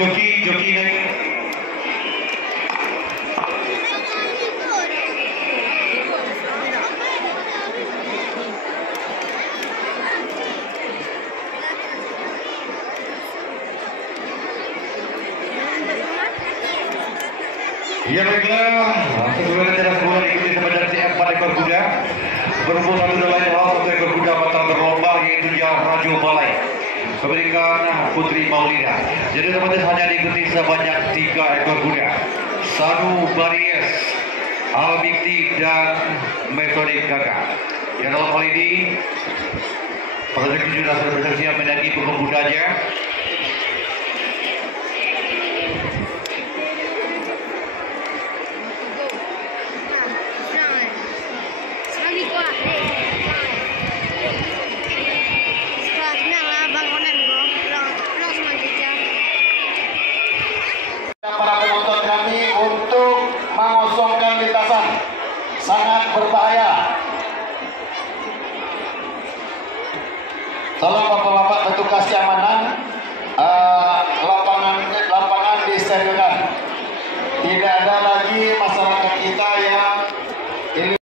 joki naik. Ya baiklah, sebelumnya tidak sebulan ikuti sebanyak 4 ekor kuda. Berumpul satu dan lain hal, 1 ekor kuda batal berlomba yaitu yang Rajo Balai memberikan Putri Maulida. Jadi teman-teman hanya diikuti sebanyak 3 ekor kuda. Sanu Baries, Al-Bikti dan Metode Gaga. Yang dalam hal ini peserta sudah bersedia menaiki punggung kudanya. Para penonton kami untuk mengosongkan lintasan sangat berbahaya. Tolong bapak-bapak petugas keamanan lapangan disterilkan. Tidak ada lagi masyarakat kita yang ini.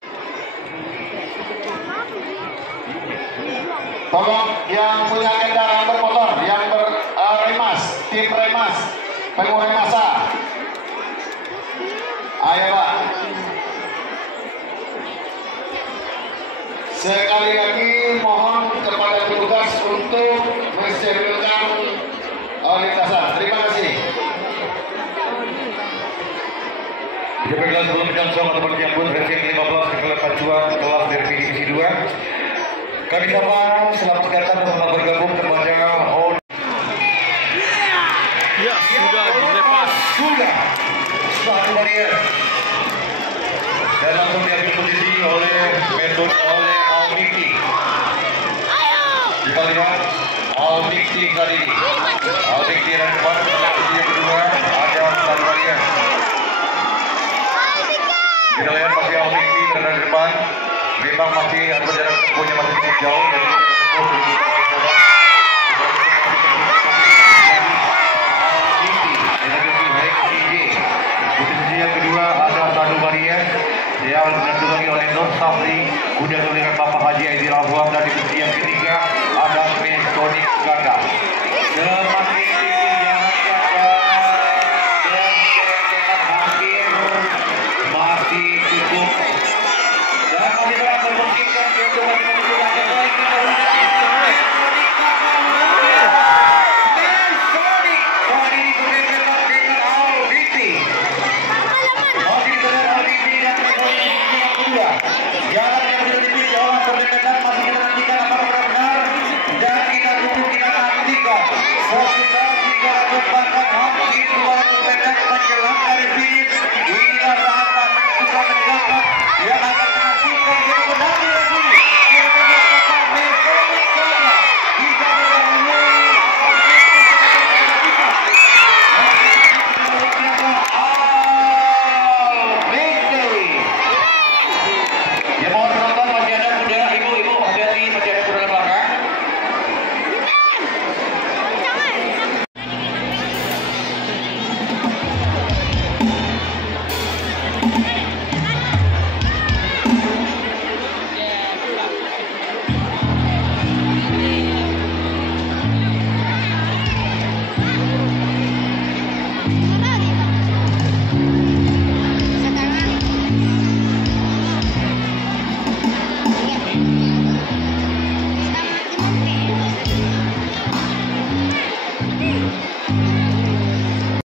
Tolong yang punya kendaraan bermotor, yang berremas, tim remas, pengurai massa. Ayo Pak. Sekali lagi mohon kepada petugas untuk mensterilkan lintasan. Terima kasih. Ya baiklah, sebelum menyongsong atau menyambut ranking 15 ke kelas pacuan kelas dari divisi 2, kami sapa selamat datang telah bergabung kepada Ya, sudah dilepas. Sudah Satu Barier dan langsung diambil posisi oleh Al-Bikti. Kita lihat Al-Bikti kali ini. Al-Bikti dan depan posisi yang kedua ada Satu Barier. Kita lihat masih Al-Bikti berada di depan. Memang masih ada jarak tempuhnya masih cukup jauh.